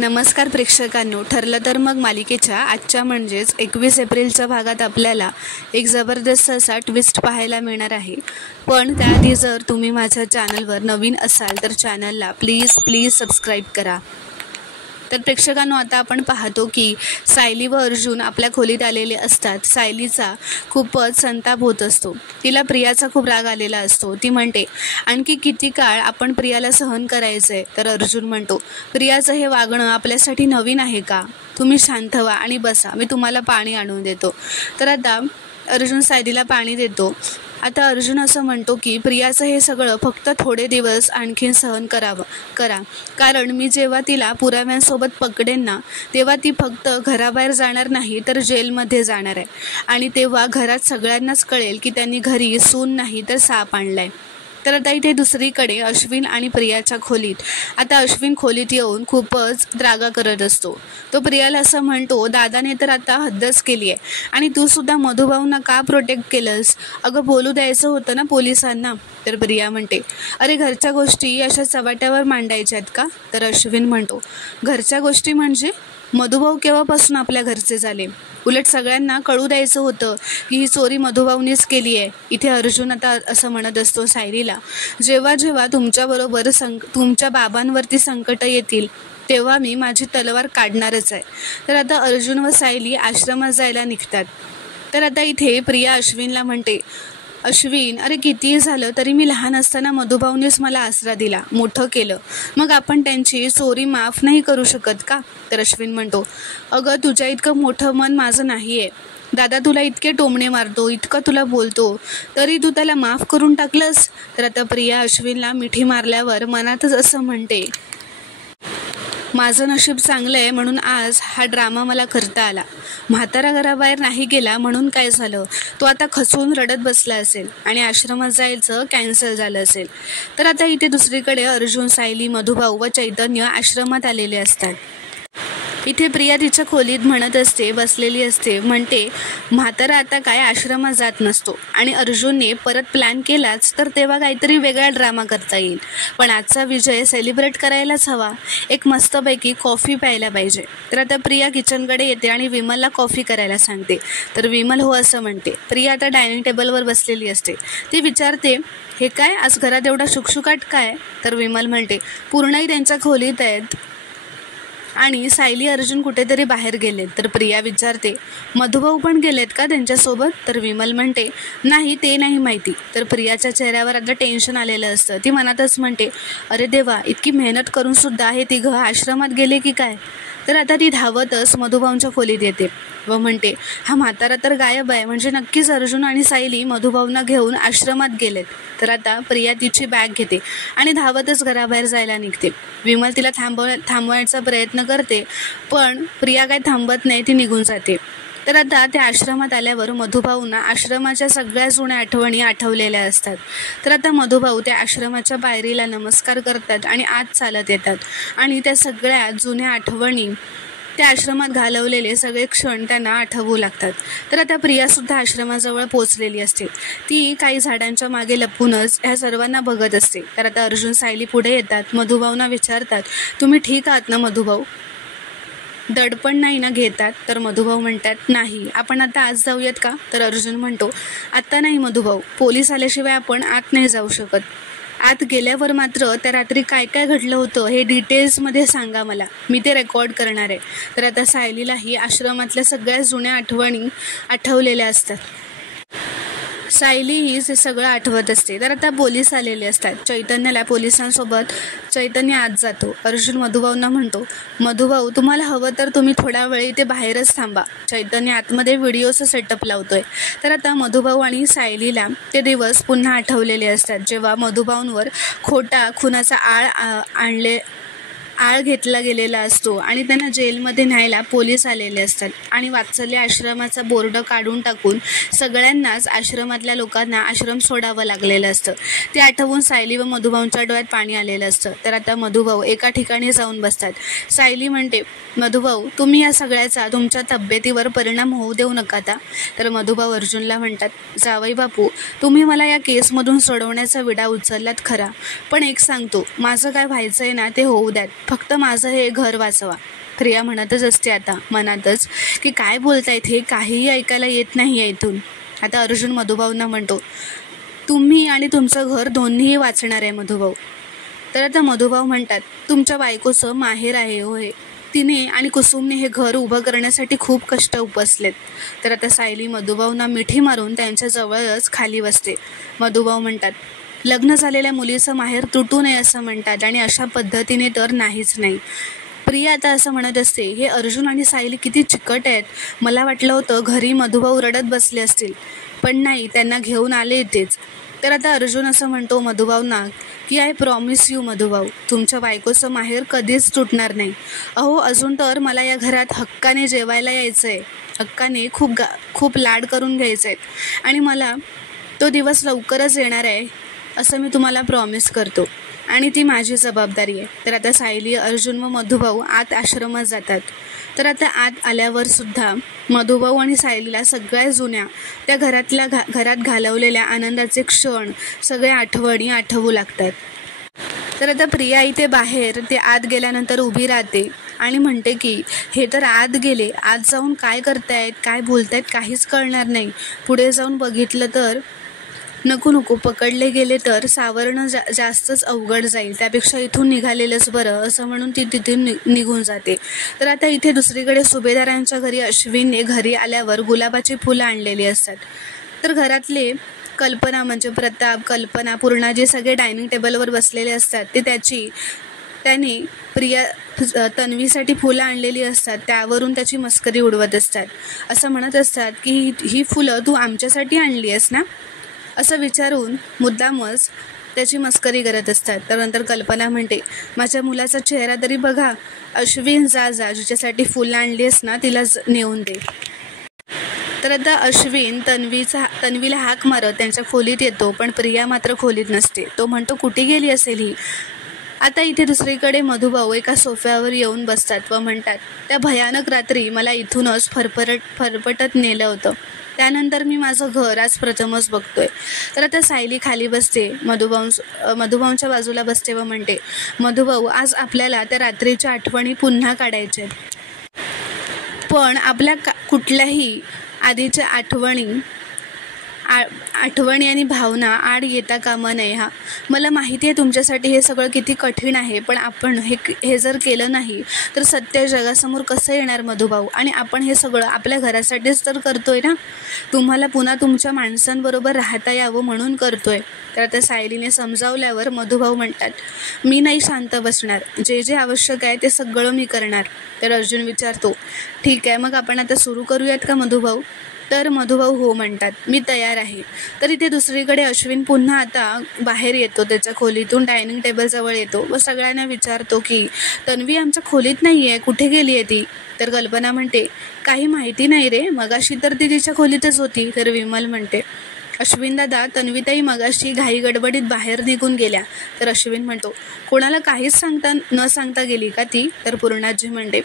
नमस्कार प्रेक्षकांनो, ठरलं तर मग मालिकेच्या आजच्या म्हणजेच 21 एप्रिलच्या भागात आपल्याला एक जबरदस्त असा ट्विस्ट पाहायला मिळणार आहे. पण त्याआधी जर तुम्ही माझ्या चॅनलवर नवीन असाल तर चॅनलला प्लीज सबस्क्राईब करा. तर प्रेक्षकांनो, आता आपण पाहतो की सायली व अर्जुन आपल्या खोलीत आलेले असतात. सायलीचा खूपच संताप होत असतो. तिला प्रियाचा खूप राग आलेला असतो. ती म्हणते, आणखी किती काळ आपण प्रियाला सहन करायचंय? तर अर्जुन म्हणतो, प्रियाचं हे वागणं आपल्यासाठी नवीन आहे का? तुम्ही शांत व्हा आणि बसा, मी तुम्हाला पाणी आणून देतो. तर आता अर्जुन सायलीला पाणी देतो. आता अर्जुन असं म्हणतो की प्रियाचं हे सगळं फक्त थोडे दिवस आणखीन सहन करा, कारण मी जेव्हा तिला पुराव्यांसोबत पकडेन ना, तेव्हा ती फक्त घराबाहेर जाणार नाही तर जेलमध्ये जाणार आहे. आणि तेव्हा घरात सगळ्यांनाच कळेल की त्यांनी घरी सून नाही तर साप आणलाय. तर आता इथे दुसरीकडे अश्विन आणि प्रियाच्या खोलीत. आता अश्विन खोलीत येऊन खूपच रागा करत असतो. तो प्रियाला असं म्हणतो, दादाने तर आता हद्दच केली आहे आणि तू सुद्धा मधुभाऊंना का प्रोटेक्ट केलंस? अगं बोलू द्यायचं होतं ना पोलिसांना. तर प्रिया म्हणते, अरे घरच्या गोष्टी अशा चव्हाट्यावर मांडायच्या आहेत का? तर अश्विन म्हणतो, घरच्या गोष्टी म्हणजे? मधुभाऊ केव्हापासून आपल्या घरचे झाले? उलट सगळ्यांना कळू द्यायचं होतं की ही चोरी मधुभाऊनीच केली आहे. इथे अर्जुन आता असं म्हणत असतो सायलीला, जेव्हा तुमच्याबरोबर तुमच्या बाबांवरती संकट येतील तेव्हा मी माझी तलवार काढणारच आहे. तर आता अर्जुन व सायली आश्रमात जायला निघतात. तर आता इथे प्रिया अश्विनला म्हणते, अश्विन, अरे कितीही झालं तरी मी लहान असताना मधुभाऊनेच मला आसरा दिला, मोठं केलं. मग आपण त्यांची चोरी माफ नाही करू शकत का? तर अश्विन म्हणतो, अगं तुझ्या इतकं मोठं मन माझं नाही आहे. दादा तुला इतके टोमणे मारतो, इतकं तुला बोलतो, तरी तू त्याला माफ करून टाकलंस? तर आता प्रिया अश्विनला मिठी मारल्यावर मनातच असं म्हणते, माझं नशीब चांगलं आहे म्हणून आज हा ड्रामा मला करता आला. म्हातारा घराबाहेर नाही गेला म्हणून काय झालं? तो आता खचून रडत बसला असेल आणि आश्रमात जायचं कॅन्सल झालं असेल. तर आता इथे दुसरीकडे अर्जुन, सायली, मधुभाऊ व चैतन्य आश्रमात आलेले असतात. इथे प्रिया तिच्या खोलीत म्हणत असते, बसलेली असते. म्हणते, म्हातारा आता काय आश्रमात जात नसतो आणि अर्जुनने परत प्लॅन केलाच तर तेव्हा काहीतरी वेगळा ड्रामा करता येईल. पण आजचा विजय सेलिब्रेट करायलाच हवा. एक मस्तपैकी कॉफी प्यायला पाहिजे. तर आता प्रिया किचनकडे येते आणि विमलला कॉफी करायला सांगते. तर विमल हो असं म्हणते. प्रिया आता डायनिंग टेबलवर बसलेली असते. ती विचारते, हे काय आज घरात एवढा शुकशुकाट काय? तर विमल म्हणते, पूर्णही त्यांच्या खोलीत आहेत आणि सायली, अर्जुन कुठेतरी बाहेर गेलेत. तर प्रिया विचारते, मधुभाऊ पण गेलेत का त्यांच्यासोबत? तर विमल म्हणते, नाही ते नाही माहिती. तर प्रियाच्या चेहऱ्यावर आता टेन्शन आलेलं असतं. ती मनातच म्हणते, अरे देवा, इतकी मेहनत करून सुद्धा हे तिघं आश्रमात गेले की काय? तर आता ती धावतच मधुभाऊंच्या खोलीत येते व म्हणते, हा म्हातारा तर गायब आहे, म्हणजे नक्कीच अर्जुन आणि सायली मधुभाऊंना घेऊन आश्रमात गेलेत. तर आता प्रिया तिची बॅग घेते आणि धावतच घराबाहेर जायला निघते. विमल तिला थांबवायचा प्रयत्न करते, पण प्रिया काय थांबत नाही, ती निघून जाते. तर आता त्या आश्रमात आल्यावर मधुभाऊंना आश्रमाच्या सगळ्या जुन्या आठवणी आठवलेल्या असतात. तर आता मधुभाऊ त्या आश्रमाच्या पायरीला नमस्कार करतात आणि आत चालत येतात आणि त्या सगळ्या जुन्या आठवणी, त्या आश्रमात घालवलेले सगळे क्षण त्यांना आठवू लागतात. तर आता प्रियासुद्धा आश्रमाजवळ पोहोचलेली असते. ती काही झाडांच्या मागे लपूनच ह्या सर्वांना बघत असते. तर आता अर्जुन, सायली पुढे येतात. मधुभाऊंना विचारतात, तुम्ही ठीक आहात ना मधुभाऊ? दडपण नाही ना घेतात? तर मधुभाऊ म्हणतात, नाही. आपण आता आज जाऊयात का? तर अर्जुन म्हणतो, आत्ता नाही मधुभाऊ, पोलीस आल्याशिवाय आपण आत नाही जाऊ शकत. आत गेल्यावर मात्र त्या रात्री काय काय घडलं होतं हे डिटेल्समध्ये सांगा मला, मी ते रेकॉर्ड करणार आहे. तर आता सायलीलाही आश्रमातल्या सगळ्या जुन्या आठवणी आठवलेल्या असतात. सायली ही हे सगळं आठवत असते. तर आता पोलीस आलेले असतात. चैतन्याला पोलिसांसोबत चैतन्य आत जातो. अर्जुन मधुभाऊंना म्हणतो, मधुभाऊ तुम्हाला हवं तर तुम्ही थोडा वेळ इथे बाहेरच थांबा. चैतन्य आतमध्ये व्हिडिओचं सेटअप लावतोय. तर आता मधुभाऊ आणि सायलीला ते दिवस पुन्हा आठवलेले असतात, जेव्हा मधुभाऊंवर खोटा खुनाचा आळ घेतला गेलेला असतो आणि त्यांना जेलमध्ये न्यायला पोलीस आलेले असतात आणि वात्सल्य आश्रमाचा बोर्ड काढून टाकून सगळ्यांनाच आश्रमातल्या लोकांना आश्रम सोडावं लागलेलं असतं. ते आठवून सायली व मधुभाऊंच्या डोळ्यात पाणी आलेलं असतं. तर आता मधुभाऊ एका ठिकाणी जाऊन बसतात. सायली म्हणते, मधुभाऊ तुम्ही या सगळ्याचा तुमच्या तब्येतीवर परिणाम होऊ देऊ नका आता. तर मधुभाऊ अर्जुनला म्हणतात, जावई बापू, तुम्ही मला या केसमधून सोडवण्याचा विडा उचललात खरा, पण एक सांगतो, माझं काय व्हायचं आहे ना ते होऊ द्यात. फक्त माझं हे घर वाचवा. प्रिया म्हणतच असते आता मनातच की काय बोलतायत हे, काहीही ऐकायला येत नाही आहे इथून. आता अर्जुन मधुभाऊंना म्हणतो, तुम्ही आणि तुमचं घर दोन्हीही वाचणार आहे मधुभाऊ. तर आता मधुभाऊ म्हणतात, तुमच्या बायकोचं माहेर आहे होय. तिने आणि कुसुमने हे घर उभं करण्यासाठी खूप कष्ट उपसलेत. तर आता सायली मधुभाऊंना मिठी मारून त्यांच्या जवळच खाली बसते. मधुभाऊ म्हणतात, लग्न झालेल्या मुलीचं माहेर तुटू नये असं म्हणतात आणि अशा पद्धतीने तर नाहीच नाही. प्रिया आता असं म्हणत असते, हे अर्जुन आणि सायली किती चिकट आहेत. मला वाटलं होतं घरी मधुभाऊ रडत बसले असतील, पण नाही, त्यांना घेऊन आले इथेच. तर आता अर्जुन असं म्हणतो मधुभाऊंना की आय प्रॉमिस यू मधुभाऊ, तुमच्या बायकोचं माहेर कधीच तुटणार नाही. अहो अजून तर मला या घरात हक्काने जेवायला यायचं आहे, हक्काने खूप लाड करून घ्यायचे आहेत आणि मला तो दिवस लवकरच येणार आहे असं मी तुम्हाला प्रॉमिस करतो आणि ती माझी जबाबदारी आहे. तर आता सायली, अर्जुन व मधुभाऊ आत आश्रमात जातात. तर आता आत आल्यावर सुद्धा मधुभाऊ आणि सायलीला सगळ्या जुन्या त्या घरात घालवलेल्या आनंदाचे क्षण, सगळ्या आठवणी आठवू लागतात. तर आता प्रिया इथे बाहेर ते आत गेल्यानंतर उभी राहते आणि म्हणते की हे तर आत गेले, आत जाऊन काय करतायत, काय बोलतायत काहीच कळणार नाही. पुढे जाऊन बघितलं तर नको पकडले गेले तर सावरणं जास्तच अवघड जाईल, त्यापेक्षा इथून निघालेलंच बरं असं म्हणून ती तिथून निघून जाते. तर आता इथे दुसरीकडे सुभेदारांच्या घरी अश्विनने घरी आल्यावर गुलाबाची फुलं आणलेली असतात. तर घरातले कल्पना म्हणजे प्रताप, कल्पना, पूर्णा जे सगळे डायनिंग टेबलवर बसलेले असतात ते त्याने प्रिया तन्वीसाठी फुलं आणलेली असतात त्यावरून त्याची मस्करी उडवत असतात. असं म्हणत असतात की ही फुलं तू आमच्यासाठी आणली आहेस ना असं विचारून मुद्दामच त्याची मस्करी करत असतात. तर नंतर कल्पना म्हणते, माझ्या मुलाचा चेहरा तरी बघा. अश्विन, जा जिच्यासाठी फुलं आणली आहेस ना तिला नेऊन दे. तर आता अश्विन तन्वीला हाक मारत त्यांच्या खोलीत येतो, पण प्रिया मात्र खोलीत नसते. तो म्हणतो, कुठे गेली असेल ही. आता इथे दुसरीकडे मधुभाऊ एका सोफ्यावर येऊन बसतात व म्हणतात, त्या भयानक रात्री मला इथूनच फरफटत नेलं होतं, त्यानंतर मी माझं घर आज प्रथमच बघतोय. तर आता सायली खाली बसते, मधुभाऊंच्या बाजूला बसते व म्हणते, मधुभाऊ आज आपल्याला त्या रात्रीच्या आठवणी पुन्हा काढायच्या, पण आपल्या कुठल्याही आधीच्या आठवणी आणि भावना आड येता कामा नये. मला माहिती आहे तुमच्यासाठी हे सगळं किती कठीण आहे, पण आपण हे जर केलं नाही तर सत्य जगासमोर कसं येणार मधुभाऊ. आणि आपण हे सगळं आपल्या घरासाठीच तर करतोय ना, तुम्हाला पुन्हा तुमच्या माणसांबरोबर राहता यावं म्हणून करतोय. तर आता सायलीने समजावल्यावर मधुभाऊ म्हणतात, मी नाही शांत बसणार, जे आवश्यक आहे ते सगळं मी करणार. तर अर्जुन विचारतो, ठीक आहे मग आपण आता सुरू करूयात का मधुभाऊ. तर मधुभाऊ हो म्हणतात, मी तयार आहे. तर इथे दुसरीकडे अश्विन पुन्हा आता बाहेर येतो, त्याच्या खोलीतून डायनिंग टेबलजवळ येतो व सगळ्यांना विचारतो की तन्वी आमच्या खोलीत नाही आहे, कुठे गेली आहे ती. तर कल्पना म्हणते, काही माहिती नाही रे, मगाशी तर ती तिच्या खोलीतच होती. तर विमल म्हणते, अश्विन दादा, तन्वीताई मगाशी घाई गडबडीत बाहेर निघून गेल्या. तर अश्विन म्हणतो, कोणाला काहीच न सांगता गेली का ती. तर पूर्णाजी म्हणते,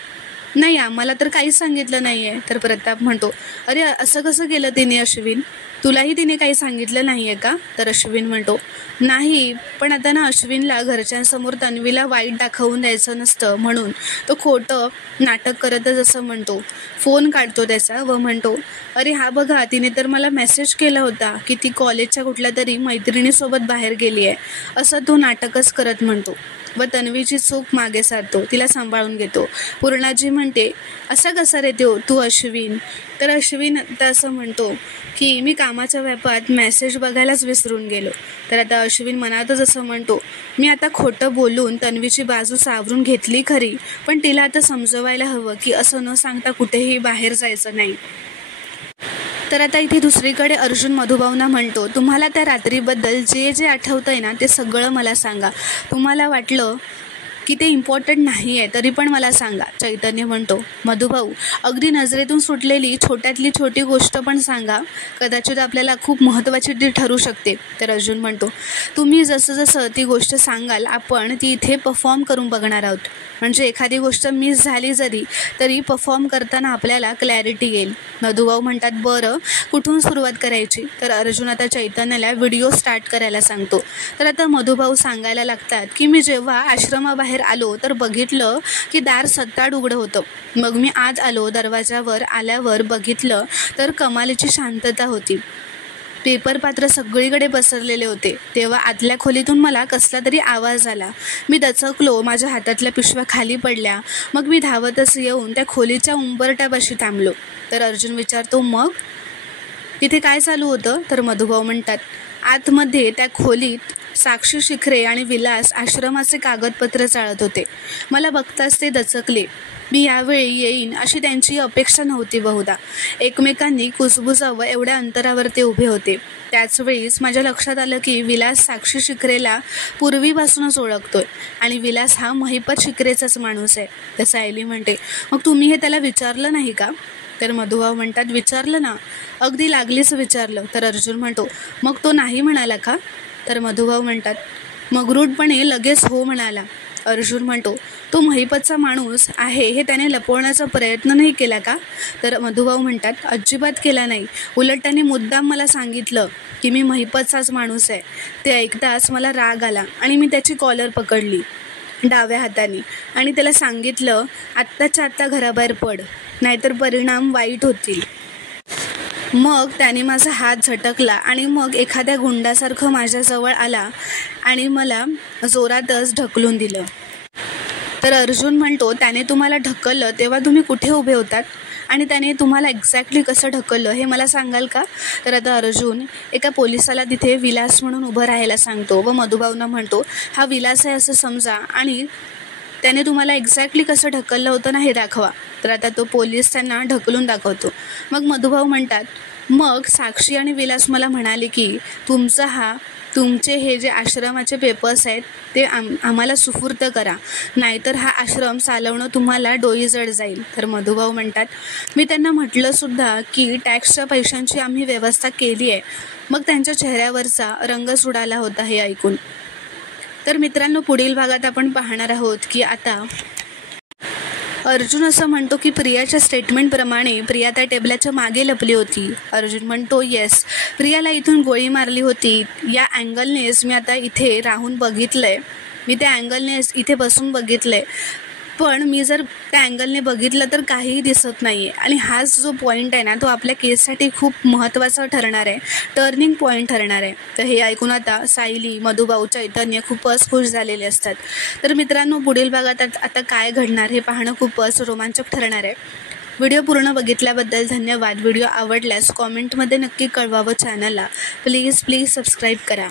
नाही आम्हाला तर काहीच सांगितलं नाही आहे. तर प्रताप म्हणतो, अरे असं कसं केलं तिने अश्विन, तुलाही तिने काही सांगितलं नाही आहे का. तर अश्विन म्हणतो, नाही, पण आता ना अश्विनला घरच्यांसमोर तन्वीला वाईट दाखवून द्यायचं नसतं म्हणून तो खोटं नाटक करतच असं म्हणतो. फोन काढतो त्याचा व म्हणतो, अरे हा बघा, तिने तर मला मेसेज केला होता की ती कॉलेजच्या कुठल्या तरी मैत्रिणीसोबत बाहेर गेली आहे असं तो नाटकच करत म्हणतो व तन्वीची चूक मागे सारतो, तिला सांभाळून घेतो. पूर्णाजी म्हणते, असं कसं रे तू अश्विन. तर अश्विन आता असं म्हणतो की मी कामाच्या व्यापात मेसेज बघायलाच विसरून गेलो. तर आता अश्विन मनातच असं म्हणतो, मी आता खोटं बोलून तन्वीची बाजू सावरून घेतली खरी, पण तिला आता समजवायला हवं की असं न सांगता कुठेही बाहेर जायचं नाही. तर आता इथे दुसरीकडे अर्जुन मधुभाऊंना म्हणतो, तुम्हाला त्या रात्रीबद्दल जे आठवतंय ना ते सगळं मला सांगा. तुम्हाला वाटलं की ते इम्पॉर्टंट नाही आहे तरी पण मला सांगा. चैतन्य म्हणतो, मधुभाऊ अगदी नजरेतून सुटलेली छोट्यातली छोटी गोष्ट पण सांगा, कदाचित आपल्याला खूप महत्त्वाची ती ठरू शकते. तर अर्जुन म्हणतो, तुम्ही जसं ती गोष्ट सांगाल आपण ती इथे परफॉर्म करून बघणार आहोत, म्हणजे एखादी गोष्ट मिस झाली तरी परफॉर्म करताना आपल्याला क्लॅरिटी येईल. मधुभाऊ म्हणतात, बरं कुठून सुरुवात करायची. तर अर्जुन आता चैतन्याला व्हिडिओ स्टार्ट करायला सांगतो. तर आता मधुभाऊ सांगायला लागतात की मी जेव्हा आश्रमाबाहेर बाहेर आलो तर बघितलं की दार सत्ताड उघडं होतं. मग मी आत आलो. दरवाजावर आल्यावर बघितलं तर कमालीची शांतता होती. पेपर पात्र सगळीकडे पसरलेले होते. तेव्हा आतल्या खोलीतून मला कसला तरी आवाज आला. मी दचकलो. माझ्या हातातल्या पिशव्या खाली पडल्या. मग मी धावतच येऊन त्या खोलीच्या उंबरट्यापाशी थांबलो. तर अर्जुन विचारतो, मग तिथे काय चालू होतं? तर मधुभाऊ म्हणतात, आतमध्ये त्या खोलीत साक्षी शिखरे आणि विलास आश्रमाचे कागदपत्र चाळत होते. मला बघताच ते दचकले. मी यावेळी येईन अशी त्यांची अपेक्षा नव्हती बहुधा. एकमेकांनी कुजबुजावं एवढ्या अंतरावर ते उभे होते. त्याच वेळीच माझ्या लक्षात आलं की विलास साक्षी शिखरेला पूर्वीपासूनच ओळखतोय आणि विलास हा महिपत शिखरेचाच माणूस आहे. तर सायली म्हणते, मग तुम्ही हे त्याला विचारलं नाही का? तर मधुभाऊ म्हणतात, विचारलं ना, अगदी लागलीच विचारलं. तर अर्जुन म्हणतो, मग तो नाही म्हणाला का? तर मधुभाऊ म्हणतात, मगरूटपणे लगेच हो म्हणाला. अर्जुन म्हणतो, तो महिपतचा माणूस आहे हे त्याने लपवण्याचा प्रयत्न नाही केला का? तर मधुभाऊ म्हणतात, अजिबात केला नाही. उलट त्याने मुद्दाम मला सांगितलं की मी महिपतचाच माणूस आहे. ते ऐकताच मला राग आला आणि मी त्याची कॉलर पकडली डाव्या हाताने आणि त्याला सांगितलं, आत्ताच्या आत्ता घराबाहेर पड, नाहीतर परिणाम वाईट होतील. मग त्याने माझा हात झटकला आणि मग एखाद्या गुंडासारखं माझ्याजवळ आला आणि मला जोरातच ढकलून दिलं. तर अर्जुन म्हणतो, त्याने तुम्हाला ढकललं तेव्हा तुम्ही कुठे उभे होतात आणि त्याने तुम्हाला एक्झॅक्टली कसं ढकललं हे मला सांगाल का? तर आता अर्जुन एका पोलिसाला तिथे विलास म्हणून उभं राहायला सांगतो व मधुभाऊंना म्हणतो, हा विलास आहे असं समजा आणि त्याने तुम्हाला एक्झॅक्टली कसं ढकललं होतं ना हे दाखवा. तर आता तो पोलीस त्यांना ढकलून दाखवतो. मग मधुभाऊ म्हणतात, मग साक्षी आणि विलास मला म्हणाले की तुमचे हे जे आश्रमाचे पेपर्स आहेत ते आम्हाला सुपूर्द करा, नाहीतर हा आश्रम चालवणं तुम्हाला डोईजड जाईल. तर मधुभाऊ म्हणतात, मी त्यांना म्हटलं सुद्धा की टॅक्सच्या पैशांची आम्ही व्यवस्था केली आहे. मग त्यांच्या चेहऱ्यावरचा रंगच उडाला होता हे ऐकून. तर मित्रांनो, पुढील भागात आपण पाहणार आहोत की आता अर्जुन असं म्हणतो की प्रियाच्या स्टेटमेंटप्रमाणे प्रिया त्या टेबलाच्या मागे लपली होती. अर्जुन म्हणतो, येस, प्रियाला इथून गोळी मारली होती. या अँगलनेच मी आता इथे राहून बघितलंय, मी त्या अँगलनेच इथे बसून बघितलंय, पण मी जर त्या अँगलने बघितलं तर काहीही दिसत नाही आहे. आणि हाच जो पॉईंट आहे ना तो आपल्या केससाठी खूप महत्त्वाचा ठरणार आहे, टर्निंग पॉईंट ठरणार आहे. तर हे ऐकून आता सायली, मधुभाऊ, चैतन्य खूपच खुश झालेले असतात. तर मित्रांनो, पुढील भागात आता काय घडणार हे पाहणं खूपच रोमांचक ठरणार आहे. व्हिडिओ पूर्ण बघितल्याबद्दल धन्यवाद. व्हिडिओ आवडल्यास कॉमेंटमध्ये नक्की कळवावं. चॅनलला प्लीज सबस्क्राईब करा.